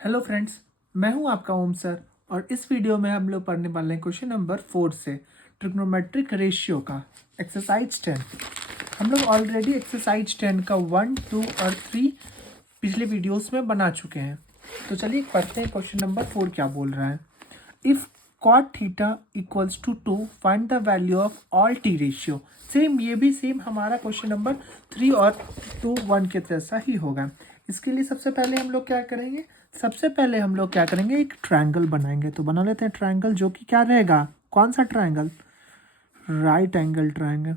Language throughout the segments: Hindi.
हेलो फ्रेंड्स, मैं हूं आपका ओम सर और इस वीडियो में हम लोग पढ़ने वाले हैं क्वेश्चन नंबर 4 से ट्रिग्नोमेट्रिक रेशियो का एक्सरसाइज 10। हम लोग ऑलरेडी एक्सरसाइज 10 का 1, 2 और 3 पिछले वीडियोस में बना चुके हैं। तो चलिए पढ़ते हैं क्वेश्चन नंबर 4 क्या बोल रहा है। If cot theta equals to 2 find the value of all T ratio. Same ये भी सेम हमारा क्वेश्चन नंबर 3 और 2 1 के जैसा ही होगा। इसके लिए सबसे पहले हम लोग क्या करेंगे, एक ट्रायंगल बनाएंगे। तो बना लेते हैं ट्रायंगल, जो कि क्या रहेगा, कौन सा ट्रायंगल, राइट एंगल ट्रायंगल।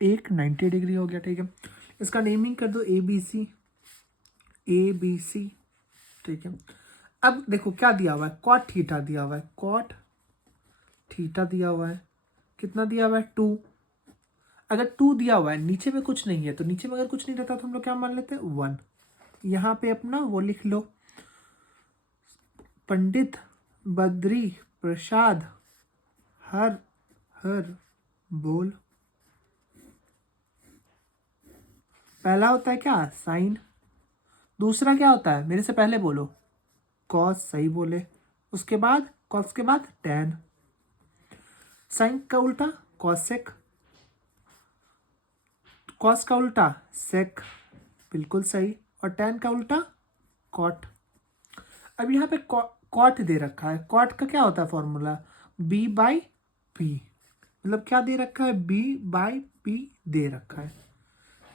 एक 90 डिग्री हो गया, ठीक है। इसका नेमिंग कर दो ए बी सी, ठीक है। अब देखो क्या दिया हुआ है, कॉट थीटा दिया हुआ है, कॉट थीटा दिया हुआ है, कितना दिया हुआ है 2। अगर 2 दिया हुआ है, नीचे में कुछ नहीं है, तो नीचे में अगर कुछ नहीं रहता तो हम लोग क्या मान लेते हैं 1। यहाँ पे अपना वो लिख लो, पंडित बद्री प्रसाद हर हर बोल। पहला होता है क्या, साइन। दूसरा क्या होता है, मेरे से पहले बोलो, कॉस, सही बोले। उसके बाद कॉस के बाद टैन। साइन का उल्टा कॉसेक, कॉस का उल्टा सेक, बिल्कुल सही। और टैन का उल्टा कॉट। अब यहाँ पे कॉट दे रखा है, कॉट का क्या होता है फॉर्मूला, बी बाई पी। मतलब क्या दे रखा है, बी बाई पी दे रखा है।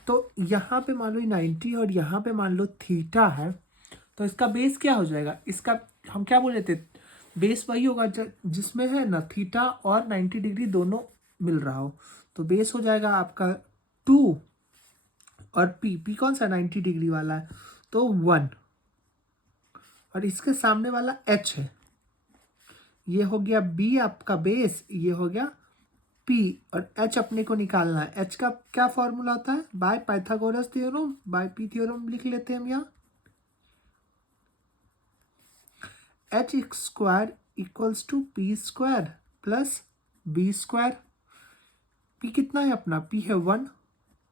तो यहाँ पे मान लो 90 और यहाँ पे मान लो थीटा है, तो इसका बेस क्या हो जाएगा, इसका हम क्या बोले थे, बेस वही होगा जिसमें है ना थीटा और 90 डिग्री दोनों मिल रहा हो। तो बेस हो जाएगा आपका 2 और पी कौन सा 90 डिग्री वाला है, तो 1। और इसके सामने वाला एच है, ये हो गया बी आपका बेस, ये हो गया पी। और एच अपने को निकालना है। एच का क्या फॉर्मूला होता है, by Pythagoras theorem, by P theorem लिख लेते हैं हम यहाँ। H square equals to P square plus B square. P कितना है अपना, पी है 1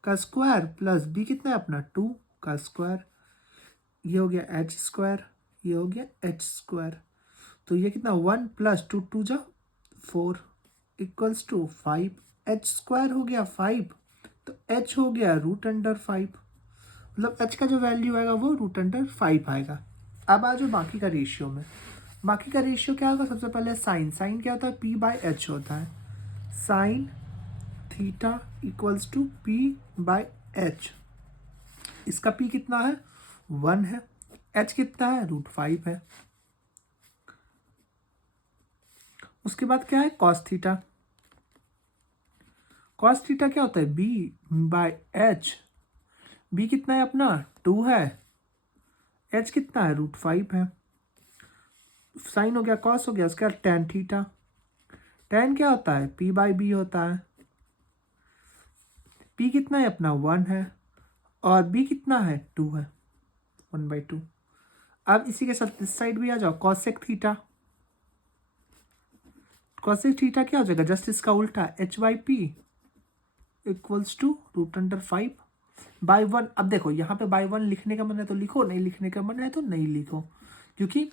का स्क्वायर प्लस बी कितना है अपना 2 का स्क्वायर। ये हो गया एच स्क्वायर, ये हो गया एच स्क्वायर। तो ये कितना 1 प्लस 2, 2 जा 4 इक्वल्स टू 5। एच स्क्वायर हो गया 5, तो एच हो गया √5। मतलब एच का जो वैल्यू आएगा वो √5 आएगा। अब आ जाओ बाकी का रेशियो में। बाकी का रेशियो क्या होगा, सबसे पहले साइन। साइन क्या होता है, पी बाई एच होता है। Sine theta equals to P by H. इसका पी कितना है 1 है, एच कितना है √5 है। उसके बाद क्या है कॉस थीटा। कॉस थीटा क्या होता है, बी बाई एच। बी कितना है अपना 2 है, एच कितना है √5 है। साइन हो गया कॉस हो गया, उसके बाद टेन थीटा। टेन क्या होता है, पी बाई बी होता है। पी कितना है अपना 1 है और बी कितना है 2 है, 1/2। अब इसी के साथ इस साइड भी आ जाओ, कॉसेक थीटा। कॉसेक थीटा क्या हो जाएगा, जस्ट इसका उल्टा, H by P equals to √5 by 1। अब देखो यहाँ पे बाई 1 लिखने का मन है तो लिखो, नहीं लिखने का मन है तो नहीं लिखो, क्योंकि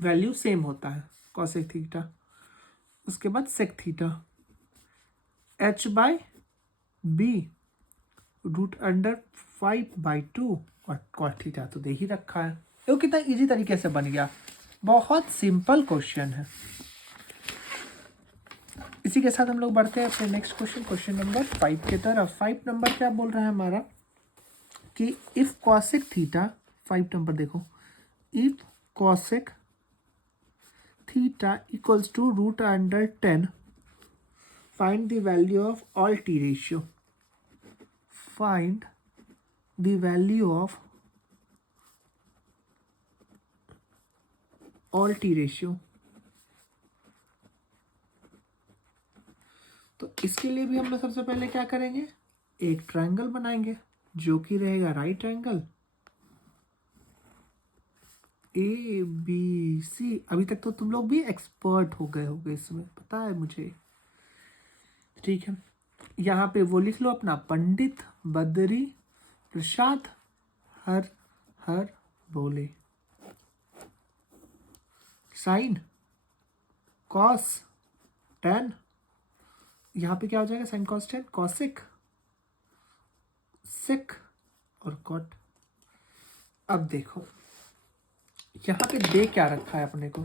वैल्यू सेम होता है कॉसेक थीटा। उसके बाद sec theta, H by B √5/2 और कॉट थीटा तो दे ही रखा है। तो कितना इजी तरीके से बन गया, बहुत सिंपल क्वेश्चन है। इसी के साथ हम लोग बढ़ते हैं अपने नेक्स्ट क्वेश्चन, क्वेश्चन नंबर 5 की तरफ। 5 नंबर क्या बोल रहा है हमारा कि इफ कॉसेक थीटा, 5 नंबर देखो, if cosec theta equals to √10 find the value of all T ratio. Find the value of all T ratio. तो इसके लिए भी हम लोग सबसे पहले क्या करेंगे, एक ट्रायंगल बनाएंगे जो कि रहेगा right angle A B C. अभी तक तो तुम लोग भी एक्सपर्ट हो गए होगे इसमें, पता है मुझे, ठीक है। यहाँ पे वो लिख लो अपना, पंडित बद्री प्रसाद हर हर बोले। साइन कॉस टेन, यहाँ पे क्या हो जाएगा, साइन कॉस टेन, कॉसिक सिक और कॉट। अब देखो यहाँ पे दे क्या रखा है अपने को,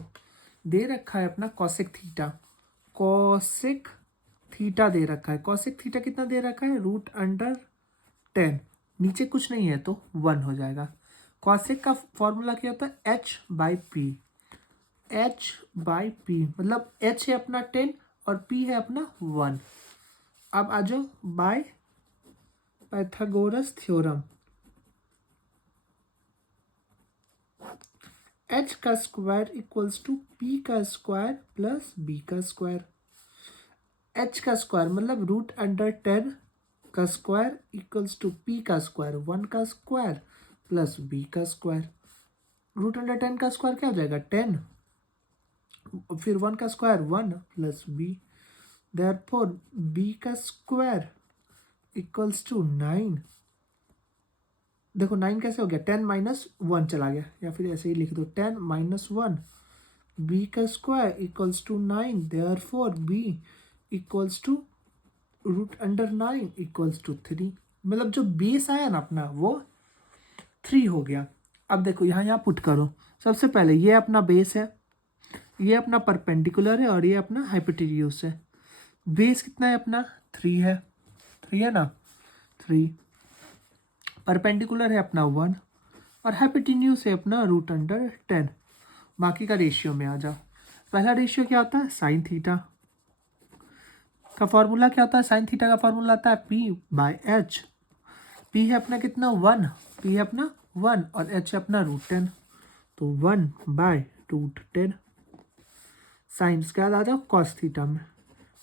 दे रखा है अपना कॉसिक थीटा। कॉसिक थीटा दे रखा है, कॉसिक थीटा कितना दे रखा है, रूट अंडर 10, नीचे कुछ नहीं है तो 1 हो जाएगा। कॉसिक का फॉर्मूला क्या होता है, H by P. H by P मतलब एच है अपना 10 और पी है अपना 1। अब आ जाओ बाय पाइथागोरस थ्योरम। एच का स्क्वायर इक्वल्स टू पी का स्क्वायर प्लस बी का स्क्वायर। एच का स्क्वायर मतलब रूट अंडर 10 का स्क्वायर इक्वल्स टू पी का स्क्वायर 1 का स्क्वायर प्लस बी का स्क्वायर। रूट अंडर 10 का स्क्वायर क्या हो जाएगा 10, फिर 1 का square 1 plus B. Therefore B का स्क्वायर इक्वल्स टू 9। देखो 9 कैसे हो गया, 10 माइनस 1 चला गया, या फिर ऐसे ही लिख दो 10 माइनस 1। बी का square equals to 9, therefore B equals to root under 9 equals to 3। मतलब जो बेस आया ना अपना वो 3 हो गया। अब देखो यहाँ पुट करो, सबसे पहले ये अपना बेस है, ये अपना परपेंडिकुलर है और ये अपना हाइपोटेन्यूज है। बेस कितना है अपना 3 है, 3 है ना, 3। परपेंडिकुलर है अपना 1 और हाइपोटेन्यूज है अपना रूट अंडर 10। बाकी का रेशियो में आ जाओ। पहला रेशियो क्या होता है, साइन थीटा का फॉर्मूला क्या होता है, साइन थीटा का फॉर्मूला आता है पी बाय एच। पी है अपना कितना 1, पी है अपना 1 और एच है अपना रूट 10, तो 1 बाय रूट 10। साइन के बाद आ जाओ कॉस थीटा में।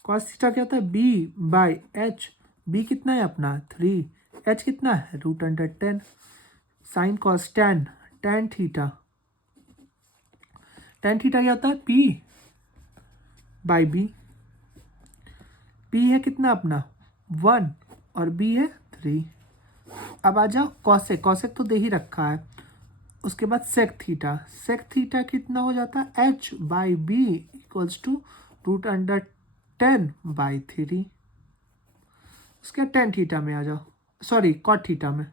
कॉस थीटा क्या होता है, बी बाय एच। बी कितना है अपना 3, एच कितना है root under 10। Sine cos tan, tan theta, tan theta क्या होता है पी बाय बी। पी है कितना अपना 1 और बी है 3। अब आ जाओ कॉसेक, कॉसेक तो दे ही रखा है। उसके बाद सेक थीटा, सेक थीटा कितना हो जाता है H by B equals to root under 10 by 3। उसके बाद टेन थीटा में आ जाओ, सॉरी कॉट थीटा में,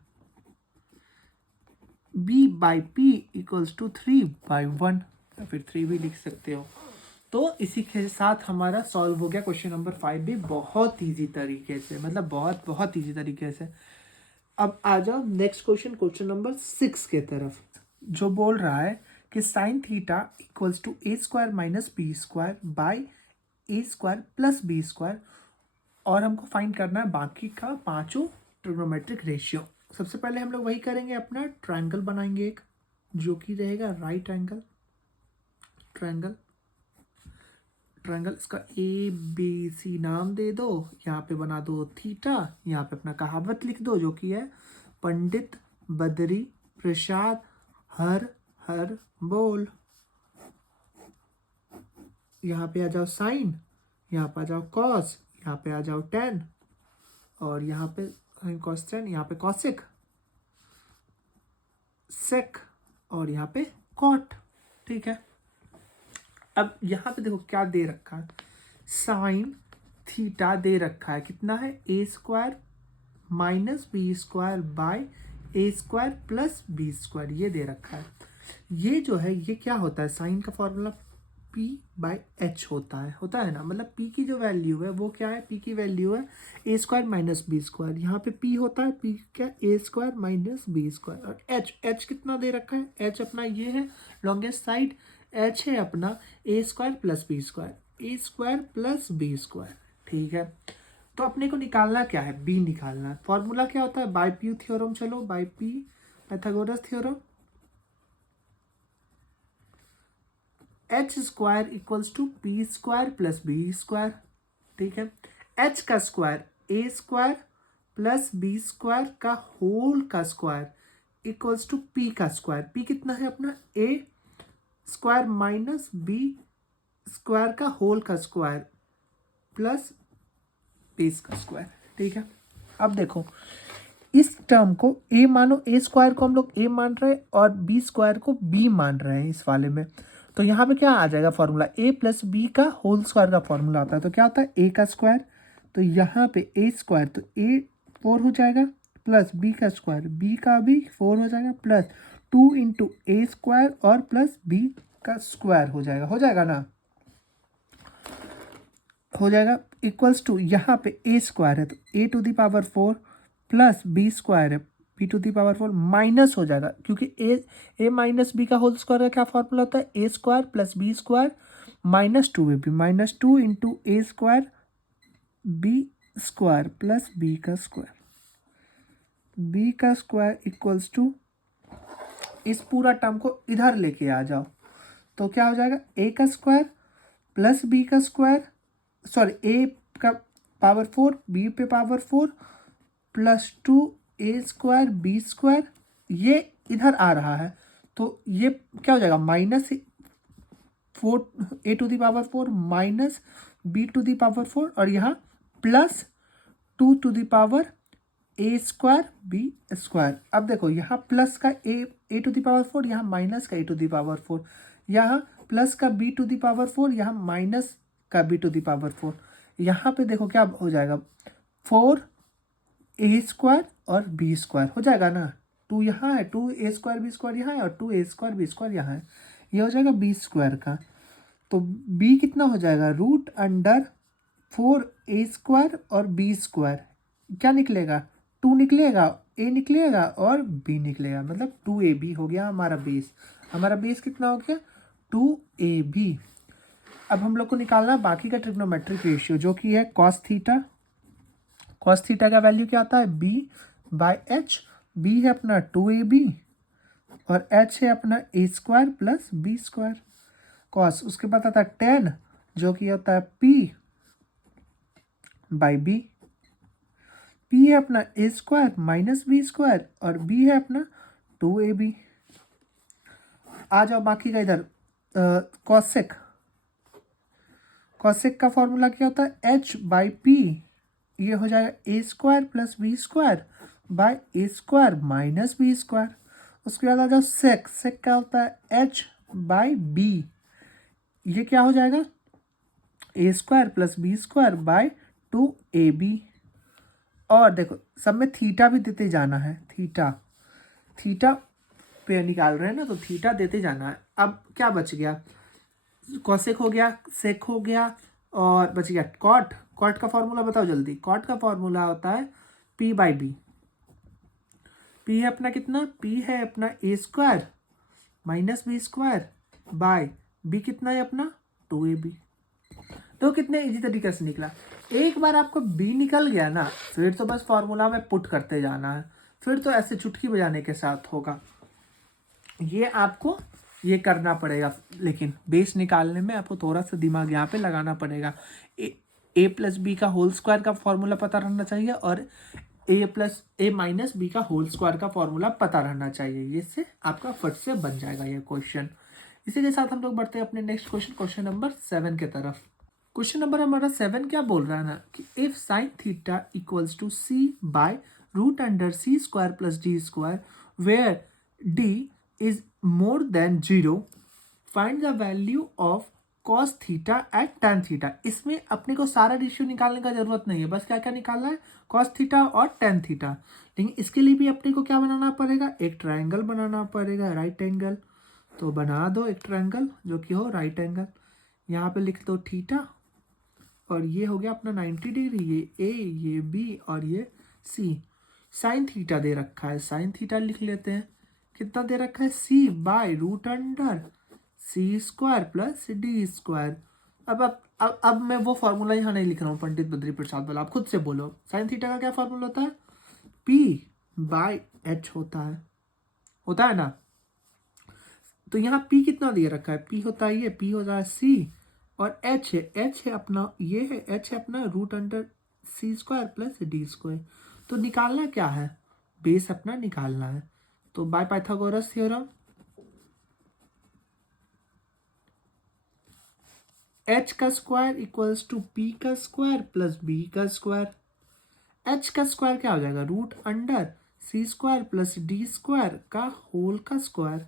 B by P equals to 3 by 1, या फिर 3 भी लिख सकते हो। तो इसी के साथ हमारा सॉल्व हो गया क्वेश्चन नंबर 5 भी बहुत इजी तरीके से, मतलब बहुत बहुत इजी तरीके से। अब आ जाओ नेक्स्ट क्वेश्चन, क्वेश्चन नंबर 6 के तरफ, जो बोल रहा है कि sine theta equals to A square minus B square by A square plus B square, और हमको फाइंड करना है बाकी का पांचों ट्रिग्नोमेट्रिक रेशियो। सबसे पहले हम लोग वही करेंगे, अपना ट्रायंगल बनाएंगे एक, जो कि रहेगा राइट एंगल ट्रायंगल। ट्रायंगल इसका ए बी सी नाम दे दो, यहाँ पे बना दो थीटा, यहाँ पे अपना कहावत लिख दो जो कि है पंडित बद्री प्रसाद हर हर बोल। यहाँ पे आ जाओ साइन, यहाँ पे आ जाओ कॉस, यहाँ पे आ जाओ टेन, और यहाँ पे कॉस टेन, यहाँ पे कॉसिक सेक, और यहाँ पे कॉट। ठीक है, अब यहाँ पे देखो क्या दे रखा है, साइन थीटा दे रखा है कितना है A square minus B square by A square plus B square, ये दे रखा है। ये जो है ये क्या होता है, साइन का फॉर्मूला पी बाय एच होता है ना, मतलब पी की जो वैल्यू है वो क्या है, पी की वैल्यू है A square minus B square. यहाँ पे पी होता है पी क्या, ए स्क्वायर माइनस बी स्क्वायर, और एच, एच कितना दे रखा है, एच अपना ये है लॉन्गेस्ट साइड, एच है अपना A square plus B square, A square plus B square. ठीक है, तो अपने को निकालना क्या है, बी निकालना है। फॉर्मूला क्या होता है, बाय पी थ्योरम, चलो by P Pythagoras theorem. H square equals to P square plus B square. ठीक है, एच का square A square plus B square का होल का स्क्वायर इक्वल्स टू पी का स्क्वायर। पी कितना है अपना A square minus B square का होल का स्क्वायर प्लस बेस का स्क्वायर। ठीक है, अब देखो इस टर्म को ए मानो, ए स्क्वायर को हम लोग ए मान रहे हैं और बी स्क्वायर को बी मान रहे हैं इस वाले में। तो यहाँ पे क्या आ जाएगा फॉर्मूला, ए प्लस बी का होल स्क्वायर का फॉर्मूला आता है। तो क्या होता है ए का स्क्वायर, तो यहाँ पे ए स्क्वायर, तो ए 4 हो जाएगा, प्लस बी का स्क्वायर, बी का भी 4 हो जाएगा, प्लस 2 इंटू ए स्क्वायर और प्लस बी का स्क्वायर हो जाएगा ना, हो जाएगा इक्वल्स टू, यहाँ पे ए स्क्वायर है तो A to the power 4 plus B square है B to the power 4 minus हो जाएगा, क्योंकि ए माइनस बी का होल स्क्वायर का क्या फॉर्मूला होता है, A square plus B square minus 2ab, minus 2 into A square B square plus B का स्क्वायर इक्वल्स टू, इस पूरा टर्म को इधर लेके आ जाओ तो क्या हो जाएगा, ए का स्क्वायर प्लस बी का स्क्वायर, सॉरी ए का पावर 4 बी पे पावर 4 प्लस 2 ए स्क्वायर बी स्क्वायर, ये इधर आ रहा है तो ये क्या हो जाएगा, minus 4 A to the power 4 minus B to the power 4 और यहाँ plus 2 to the power A square B square. अब देखो यहाँ प्लस का ए टू द पावर 4, यहाँ माइनस का ए टू द पावर 4, यहाँ प्लस का बी टू द पावर 4, यहाँ माइनस का बी टू द पावर 4। यहाँ पे देखो क्या हो जाएगा, 4 ए स्क्वायर और बी स्क्वायर हो जाएगा ना, 2 यहाँ है, 2 ए स्क्वायर बी स्क्वायर यहाँ है और 2 ए स्क्वायर बी स्क्वायर यहाँ है, ये हो जाएगा बी स्क्वायर का। तो बी कितना हो जाएगा, रूट अंडर 4 ए स्क्वायर और बी स्क्वायर, क्या निकलेगा, 2 निकलेगा, ए निकलेगा और बी निकलेगा, मतलब 2ab हो गया हमारा बेस। हमारा बेस कितना हो गया, 2ab। अब हम लोग को निकालना है बाकी का ट्रिग्नोमेट्रिक रेशियो, जो कि है कॉस थीटा। कॉस थीटा का वैल्यू क्या आता है, बी बाय एच, बी है अपना 2ab और एच है अपना A square plus B square cos. उसके बाद आता है टेन, जो कि होता है पी बाई बी, पी है अपना A square minus B square और बी है अपना 2ab। आ जाओ बाकी का इधर, कॉसेक, कॉसेक का फॉर्मूला क्या होता है, एच बाई पी, ये हो जाएगा A square plus B square by A square minus B square. उसके बाद आ जाओ सेक, सेक क्या होता है, एच बाई बी, ये क्या हो जाएगा, A square plus B square by 2ab। और देखो सब में थीटा भी देते जाना है, थीटा थीटा पे निकाल रहे हैं ना तो थीटा देते जाना है। अब क्या बच गया, कॉसेक हो गया, सेक हो गया और बच गया कॉट। कॉट का फॉर्मूला बताओ जल्दी, कॉट का फॉर्मूला होता है पी बाई बी। पी है अपना कितना, पी है अपना A square minus B square by B कितना है अपना 2ab। तो कितने इजी तरीके से निकला, एक बार आपको बी निकल गया ना फिर तो बस फॉर्मूला में पुट करते जाना है, फिर तो ऐसे चुटकी बजाने के साथ होगा। ये आपको ये करना पड़ेगा, लेकिन बेस निकालने में आपको थोड़ा सा दिमाग यहाँ पे लगाना पड़ेगा। ए प्लस बी का होल स्क्वायर का फॉर्मूला पता रहना चाहिए और ए प्लस ए माइनस बी का होल स्क्वायर का फॉर्मूला पता रहना चाहिए, इससे आपका फट से बन जाएगा ये क्वेश्चन। इसी के साथ हम लोग बढ़ते हैं अपने नेक्स्ट क्वेश्चन, क्वेश्चन नंबर 7 के तरफ। क्वेश्चन नंबर हमारा 7 क्या बोल रहा है ना कि if sine theta equals to C by root under C square plus D square where D is more than 0, find the value of cos theta at tan theta. इसमें अपने को सारा रेशियो निकालने का जरूरत नहीं है, बस क्या क्या निकालना है, कॉस थीटा और टेन थीटा। लेकिन इसके लिए भी अपने को क्या बनाना पड़ेगा, एक ट्रायंगल बनाना पड़ेगा, राइट एंगल। तो बना दो एक ट्रायंगल जो कि हो राइट एंगल, यहाँ पे लिख दो थीटा और ये हो गया अपना 90 डिग्री, ये ए ये बी और ये सी। साइन थीटा दे रखा है, साइन थीटा लिख लेते हैं, कितना दे रखा है, C by root under C square plus D square. अब मैं वो फॉर्मूला यहाँ नहीं लिख रहा हूँ पंडित बद्री प्रसाद वाला, आप खुद से बोलो। साइन थीटा का क्या फॉर्मूला होता है, पी बाय एच होता है ना। तो यहाँ पी कितना दिया रखा है, पी होता है ये, पी होता है सी और एच है अपना, ये है एच है अपना root under C square plus D square. तो निकालना क्या है, बेस अपना निकालना है। तो बाय पाइथागोरस थ्योरम एच का स्क्वायर इक्वल्स टू पी का स्क्वायर प्लस बी का स्क्वायर। एच का स्क्वायर क्या हो जाएगा, root under C square plus D square का होल का स्क्वायर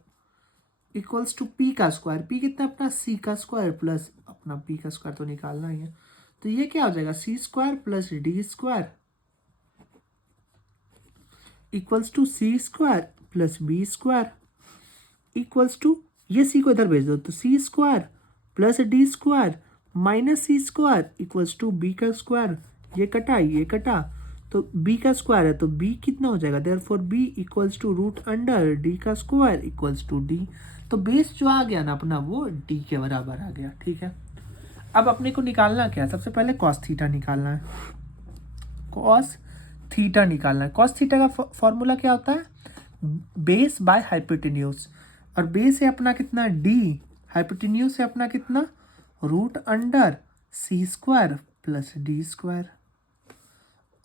इक्वल्स टू पी का स्क्वायर। पी कितना अपना सी का स्क्वायर प्लस अपना पी का स्क्वायर तो निकालना ही है। तो ये क्या हो जाएगा C square plus D square equals to C square plus B square equals to, ये सी को इधर भेज दो तो C square plus D square minus C square equals to B का स्क्वायर। ये कटा ये कटा तो बी का स्क्वायर है तो बी कितना हो जाएगा, therefore B equals to root under D का स्क्वायर इक्वल्स टू डी। तो बेस जो आ गया ना अपना वो डी के बराबर आ गया। ठीक है, अब अपने को निकालना क्या है, सबसे पहले कॉस थीटा निकालना है। कॉस थीटा निकालना है। कॉस थीटा का फॉर्मूला क्या होता है, बेस बाय हाइपोटेन्यूज, और बेस है अपना कितना डी, हाइपोटेन्यूज है अपना कितना root under C square plus D square.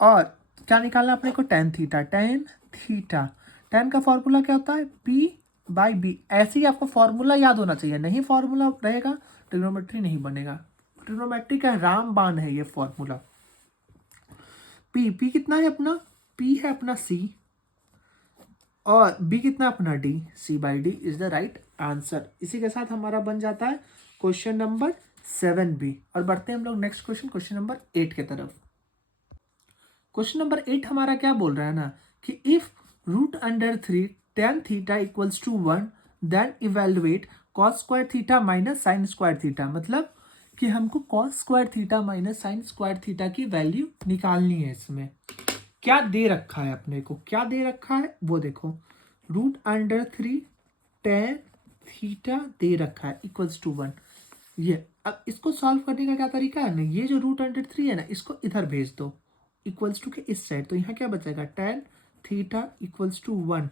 और क्या निकालना अपने को, ten theta. Tan theta, ten का फॉर्मूला क्या होता है पी बाई बी। ऐसे ही आपको फॉर्मूला याद होना चाहिए, नहीं फॉर्मूला रहेगा ट्रिग्नोमेट्री नहीं बनेगा। ट्रिग्नोमेट्री का रामबाण है ये फॉर्मूला। पी कितना है अपना, पी है अपना सी और बी कितना अपना D. C by D is the right answer. इसी के साथ हमारा बन जाता है क्वेश्चन नंबर 7B। और बढ़ते हैं हम लोग नेक्स्ट क्वेश्चन नंबर 8 के तरफ। क्वेश्चन नंबर 8 हमारा क्या बोल रहा है ना कि if root under 3 tan theta equals to 1 then evaluate cos square theta minus sine square theta. मतलब कि हमको cos square theta minus sine square theta की वैल्यू निकालनी है। इसमें क्या दे रखा है अपने को, क्या दे रखा है वो देखो, रूट अंडर 3 tan थीटा दे रखा है इक्वल्स टू 1। ये अब इसको सॉल्व करने का क्या तरीका है ना, ये जो रूट अंडर 3 है ना इसको इधर भेज दो इक्वल्स टू के इस साइड, तो यहाँ क्या बचेगा tan थीटा इक्वल्स टू 1।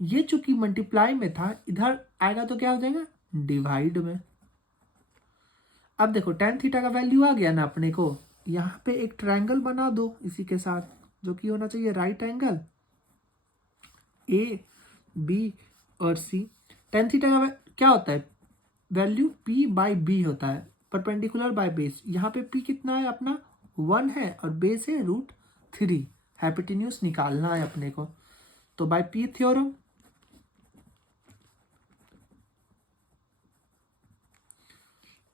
ये चूंकि मल्टीप्लाई में था इधर आएगा तो क्या हो जाएगा डिवाइड में। अब देखो tan थीटा का वैल्यू आ गया ना अपने को, यहाँ पे एक ट्रायंगल बना दो इसी के साथ, जो कि होना चाहिए राइट एंगल ए बी और सी। tan थीटा का क्या होता है वैल्यू p बाई बी होता है, परपेंडिकुलर बाय बेस। यहाँ पे p कितना है अपना 1 है और बेस है रूट 3। हाइपोटेन्यूज निकालना है अपने को, तो by p theorem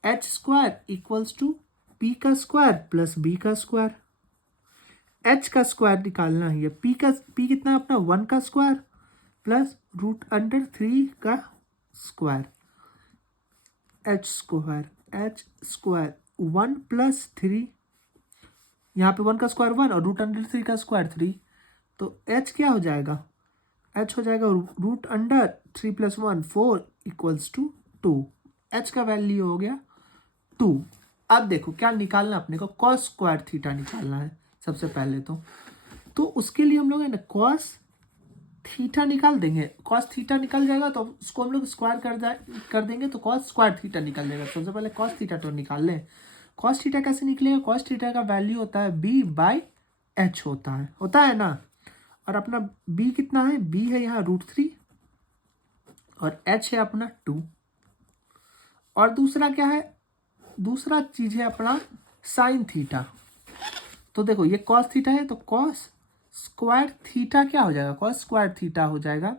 h square equals to p का स्क्वायर प्लस b का स्क्वायर। h का स्क्वायर निकालना है, p कितना है अपना 1 का स्क्वायर प्लस रूट अंडर 3 का स्क्वायर। h स्क्वायर 1 प्लस 3, यहाँ पे 1 का स्क्वायर 1 और रूट अंडर 3 का स्क्वायर 3, तो h क्या हो जाएगा, h हो जाएगा root under 3 plus 1 4 equals to 2। h का वैल्यू हो गया 2। अब देखो क्या निकालना अपने को, कॉस स्क्वायर थीटा निकालना है सबसे पहले तो उसके लिए हम लोग है ना कॉस थीटा निकाल देंगे। कॉस थीटा निकल जाएगा तो उसको हम लोग स्क्वायर कर देंगे तो कॉस स्क्वायर थीटा निकल जाएगा। सबसे पहले कॉस थीटा तो निकाल लें। कॉस थीटा कैसे निकलेगा, कॉस थीटा का वैल्यू होता है b बाई एच होता है ना। और अपना b कितना है, b है यहाँ रूट 3 और h है अपना 2। और दूसरा क्या है, दूसरा चीज है अपना साइन थीटा। तो देखो ये कॉस थीटा है तो कॉस स्क्वायर थीटा क्या हो जाएगा, कॉस स्क्वायर थीटा हो जाएगा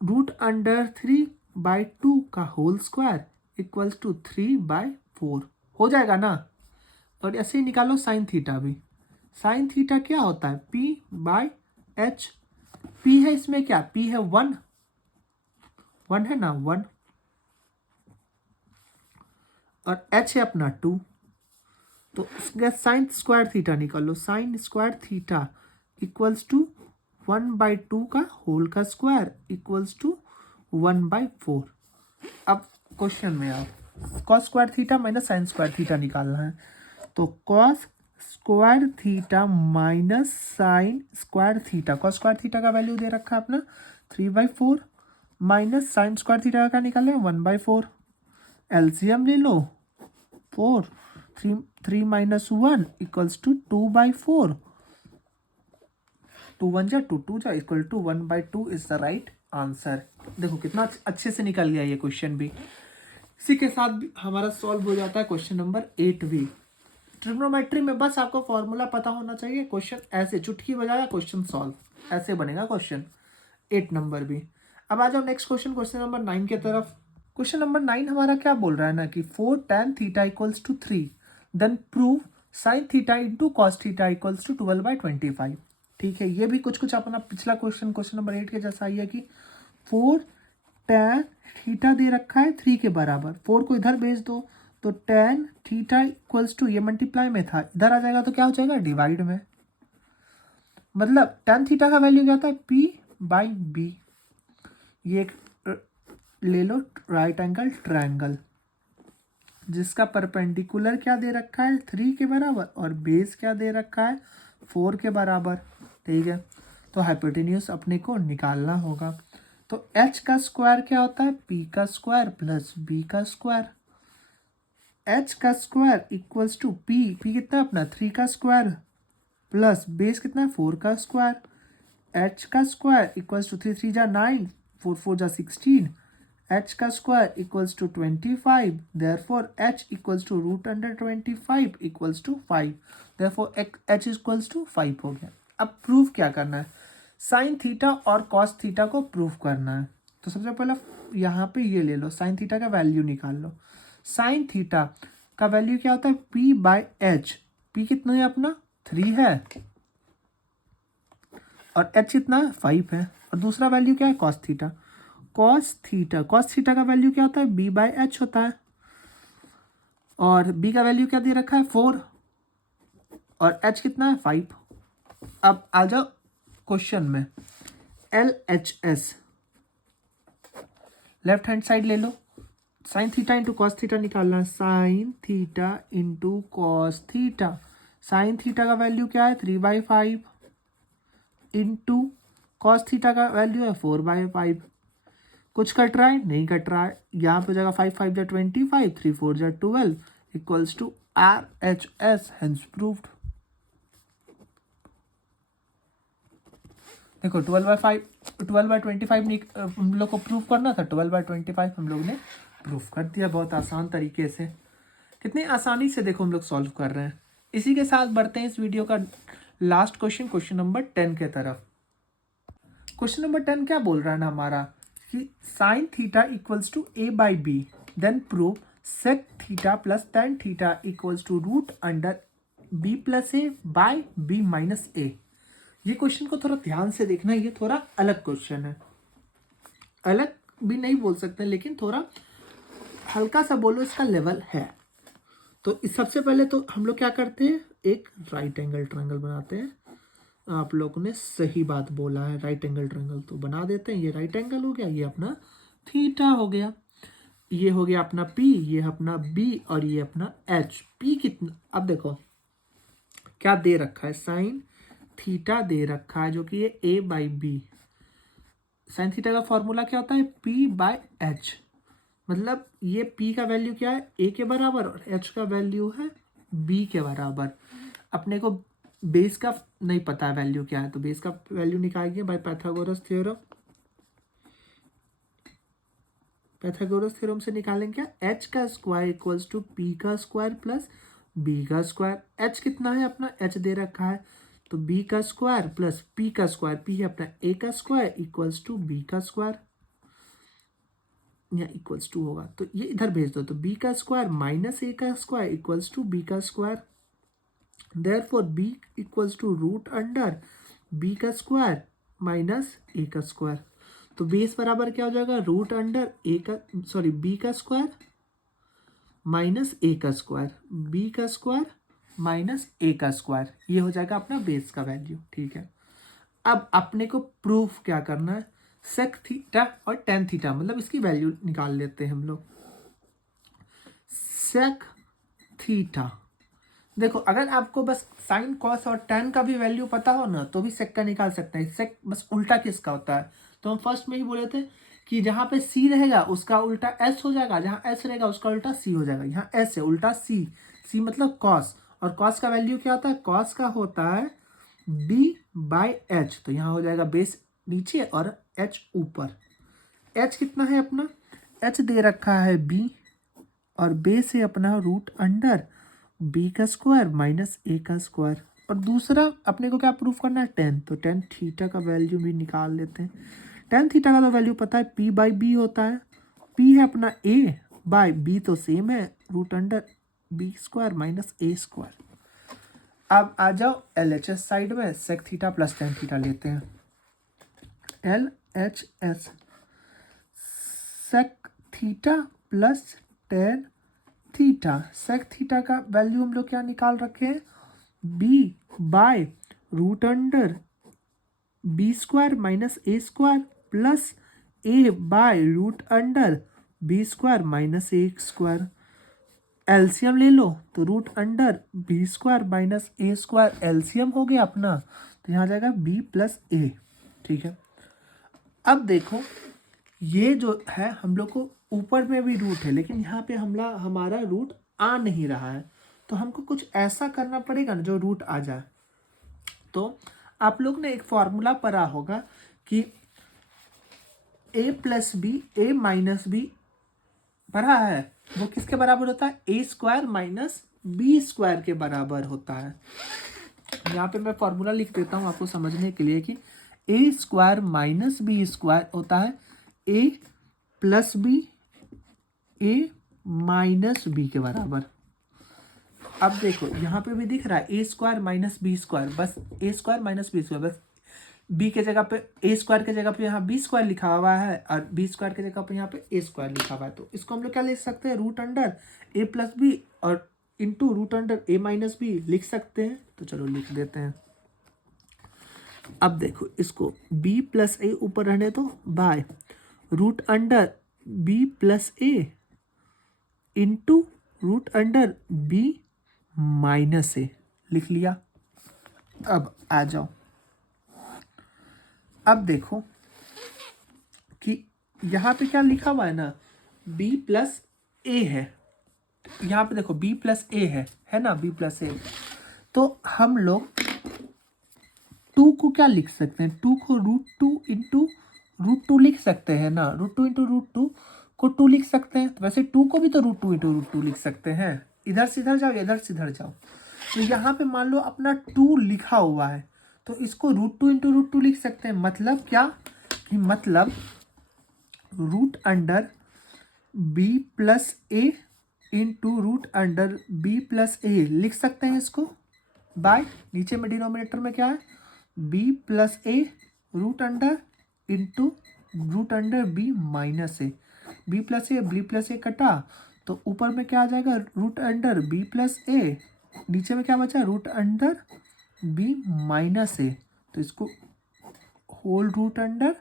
रूट अंडर 3 बाई 2 का whole square equals to 3 by 4 हो जाएगा ना। और ऐसे ही निकालो साइन थीटा भी। साइन थीटा क्या होता है p बाई एच। p है इसमें क्या, p है 1 है ना 1 और h है अपना 2, तो उसका साइन स्क्वायर थीटा निकालो। Sine square theta equals to 1 by 2 का होल का स्क्वायर इक्वल्स टू 1 बाई 4। अब क्वेश्चन में आओ, cos square theta minus sine square theta निकालना है, तो cos square theta minus sine square theta. Cos square theta का वैल्यू दे रखा है अपना 3/4 माइनस साइन स्क्वायर थीटा का क्या निकाल लें 1/4। एलसीएम ले लो 4 3 माइनस 1 इक्वल्स टू 2/4। 2 1 जा 2 2 जा equal to 1/2 is the right answer. देखो कितना अच्छे से निकल गया ये क्वेश्चन भी। इसी के साथ भी हमारा सॉल्व हो जाता है क्वेश्चन नंबर 8B। ट्रिग्नोमेट्री में बस आपको फॉर्मूला पता होना चाहिए, क्वेश्चन ऐसे चुटकी बजाया क्वेश्चन सॉल्व। ऐसे बनेगा क्वेश्चन 8 नंबर भी। अब आ जाओ नेक्स्ट क्वेश्चन, क्वेश्चन नंबर 9 की तरफ। क्वेश्चन नंबर 9 हमारा क्या बोल रहा है ना कि 4 tan theta equals to 3, then prove sine theta into cos theta equals to 12/25। ठीक है, ये भी कुछ कुछ अपना पिछला क्वेश्चन क्वेश्चन नंबर 8 के जैसा ही है कि 4 tan थीटा दे रखा है 3 के बराबर, 4 को इधर भेज दो तो tan थीटा इक्वल्स टू, ये मल्टीप्लाई में था, इधर आ जाएगा तो क्या हो जाएगा डिवाइड में। मतलब tan थीटा का वैल्यू क्या होता है p/b। ये एक ले लो राइट एंगल ट्रायंगल जिसका परपेंडिकुलर क्या दे रखा है 3 के बराबर और बेस क्या दे रखा है 4 के बराबर। ठीक है, तो हाइपोटेन्यूज अपने को निकालना होगा। तो h का स्क्वायर क्या होता है p का स्क्वायर प्लस b का स्क्वायर। h का स्क्वायर इक्वल्स टू p कितना अपना 3 का स्क्वायर प्लस बेस कितना है 4 का स्क्वायर। h का स्क्वायर इक्वल्स टू 3 3 जा 9, 4 4 जा 16, h का square equals to 25, therefore h equals to root under 25 equals to 5, therefore h equals to 5 हो गया। अब प्रूफ क्या करना है, साइन थीटा और कॉस थीटा को प्रूफ करना है। तो सबसे पहले यहाँ पे ये ले लो, साइन थीटा का वैल्यू निकाल लो। साइन थीटा का वैल्यू क्या होता है p/h। p कितना है अपना 3 है और h कितना है 5 है, और दूसरा वैल्यू क्या है कॉस थीटा। कॉस थीटा का वैल्यू क्या होता है b/h होता है, और b का वैल्यू क्या दे रखा है 4 और h कितना है 5। अब आ जाओ क्वेश्चन में LHS, लेफ्ट हैंड साइड ले लो, sine theta into cos theta निकालना है। Sine theta into cos theta, sine theta का वैल्यू क्या है 3/5 इंटू कॉस थीटा का वैल्यू है 4/5। कुछ कट रहा है नहीं कट रहा है, यहाँ पे जाएगा 5 5 जा 25, 3 4 जा 12 equals to RHS, hence proved. देखो 12/25 हम लोग को प्रूफ करना था, 12/25 हम लोग ने प्रूफ कर दिया बहुत आसान तरीके से। कितने आसानी से देखो हम लोग सॉल्व कर रहे हैं। इसी के साथ बढ़ते हैं इस वीडियो का लास्ट क्वेश्चन, क्वेश्चन नंबर 10 के तरफ। क्वेश्चन नंबर 10 क्या बोल रहा है ना हमारा कि sine theta equals to a/b, then prove sec theta plus tan theta equals to root under b plus a by b minus a। ये क्वेश्चन को थोड़ा ध्यान से देखना, ये थोड़ा अलग क्वेश्चन है, अलग भी नहीं बोल सकते लेकिन थोड़ा हल्का सा बोलो इसका लेवल है। तो इस सबसे पहले तो हम लोग क्या करते हैं, एक राइट एंगल ट्रायंगल बनाते हैं। आप लोगों ने सही बात बोला है, राइट एंगल ट्रायंगल तो बना देते हैं। ये राइट एंगल हो गया, ये अपना थीटा हो गया, ये हो गया अपना p, ये अपना b और ये अपना h। p कितना, अब देखो क्या दे रखा है साइन थीटा दे रखा है जो कि ये a/b। साइन थीटा का फॉर्मूला क्या होता है p/h, मतलब ये p का वैल्यू क्या है a के बराबर और h का वैल्यू है b के बराबर। अपने को बेस का नहीं पता है वैल्यू क्या है, तो बेस का वैल्यू निकालेंगे bye Pythagoras theorem. Pythagoras theorem से निकालेंगे क्या, h का स्क्वायर इक्वल्स टू p का स्क्वायर प्लस b का स्क्वायर। h कितना है अपना, h दे रखा है तो b का स्क्वायर प्लस p का स्क्वायर, p है अपना a का स्क्वायर इक्वल्स टू b का स्क्वायर, या इक्वल्स टू होगा तो ये इधर भेज दो, तो b का स्क्वायर माइनस a का स्क्वायर इक्वल्स टू b का square. Therefore b equals to root under b का स्क्वायर माइनस a का स्क्वायर। तो बेस बराबर क्या हो जाएगा रूट अंडर a का, सॉरी b का स्क्वायर माइनस a का स्क्वायर, b का स्क्वायर माइनस a का स्क्वायर, ये हो जाएगा अपना बेस का वैल्यू। ठीक है, अब अपने को प्रूफ क्या करना है, सेक थीटा और टेन थीटा, मतलब इसकी वैल्यू निकाल लेते हैं हम लोग। सेक थीटा, देखो अगर आपको बस साइन कॉस और टेन का भी वैल्यू पता हो ना तो भी सेक का निकाल सकते हैं। सेक बस उल्टा किसका होता है, तो हम फर्स्ट में ही बोले थे कि जहाँ पे सी रहेगा उसका उल्टा एस हो जाएगा, जहाँ एस रहेगा उसका उल्टा सी हो जाएगा। यहाँ एस है उल्टा सी, सी मतलब कॉस, और कॉस का वैल्यू क्या होता है, कॉस का होता है b/h। तो यहाँ हो जाएगा बेस नीचे और h ऊपर। h कितना है अपना, h दे रखा है b और बेस है अपना रूट अंडर b का स्क्वायर माइनस a का स्क्वायर। और दूसरा अपने को क्या प्रूफ करना है, टेन, तो टेन थीटा का वैल्यू भी निकाल लेते हैं। टेन थीटा का तो वैल्यू पता है पी बाई बी होता है। पी है अपना ए बाई बी, तो सेम है root under B square minus A square. अब आ जाओ एल एच एस साइड में, sec theta plus tan theta लेते हैं। L H S sec theta plus tan theta. Sec theta का वैल्यू हम लोग क्या निकाल रखे हैं, B by root under B square minus A square plus A by root under B square minus A square. LCM ले लो तो root under B square minus A square LCM हो गया अपना, तो यहाँ जाएगा बी प्लस ए। ठीक है, अब देखो ये जो है हम लोग को ऊपर में भी रूट है, लेकिन यहाँ पे हमारा रूट आ नहीं रहा है, तो हमको कुछ ऐसा करना पड़ेगा ना जो रूट आ जाए। तो आप लोग ने एक फॉर्मूला पढ़ा होगा कि a plus B A minus B पढ़ा है, वो किसके बराबर होता है, A square minus B square के बराबर होता है। यहाँ पे मैं फॉर्मूला लिख देता हूँ आपको समझने के लिए कि ए स्क्वायर माइनस बी स्क्वायर होता है ए plus B A minus B के बराबर। अब देखो यहाँ पे भी दिख रहा है A square minus B square, बस ए स्क्वायर माइनस बी स्क्वायर, बस बी के जगह पे ए स्क्वायर के जगह पे यहाँ बी स्क्वायर लिखा हुआ है और बी स्क्वायर के जगह पे यहाँ पे ए स्क्वायर लिखा हुआ है। तो इसको हम लोग क्या लिख सकते हैं, रूट अंडर ए प्लस बी और इंटू रूट अंडर ए माइनस बी लिख सकते हैं। तो चलो लिख देते हैं। अब देखो इसको बी प्लस ए ऊपर रहने दो by root under B plus A into root under B minus A लिख लिया। अब आ जाओ, अब देखो कि यहाँ पे क्या लिखा हुआ है ना, b प्लस ए है। यहाँ पे देखो b प्लस ए है ना, b प्लस ए। तो हम लोग 2 को क्या लिख सकते हैं, 2 को root two into root two लिख सकते हैं ना, root two into root two को 2 लिख सकते हैं। तो वैसे 2 को भी तो root two into root two लिख सकते हैं। इधर से इधर जाओ, इधर से इधर जाओ। तो यहाँ पे मान लो अपना 2 लिखा हुआ है, तो इसको root two into root two लिख सकते हैं। मतलब क्या कि मतलब root under B plus A into root under B plus A लिख सकते हैं इसको बाय, नीचे में डिनोमिनेटर में क्या है, B plus A root under into root under B minus A. B plus A कटा तो ऊपर में क्या आ जाएगा, root under B plus A, नीचे में क्या बचा, root under B minus A. तो इसको whole root under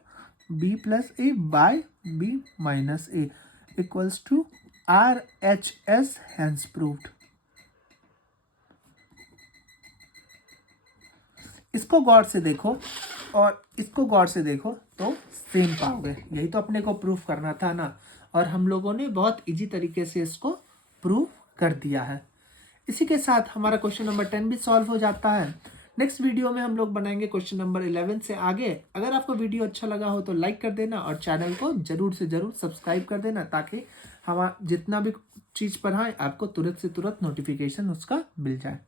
B plus A by B minus A equals to R H S, hence proved. इसको गौर से देखो और इसको गौर से देखो तो सेम पाओगे। यही तो अपने को प्रूफ करना था ना, और हम लोगों ने बहुत इजी तरीके से इसको प्रूफ कर दिया है। इसी के साथ हमारा क्वेश्चन नंबर 10 भी सॉल्व हो जाता है। नेक्स्ट वीडियो में हम लोग बनाएंगे क्वेश्चन नंबर 11 से आगे। अगर आपको वीडियो अच्छा लगा हो तो लाइक कर देना और चैनल को जरूर से जरूर सब्सक्राइब कर देना, ताकि हम जितना भी चीज़ पढ़ाएं आपको तुरंत से तुरंत नोटिफिकेशन उसका मिल जाए।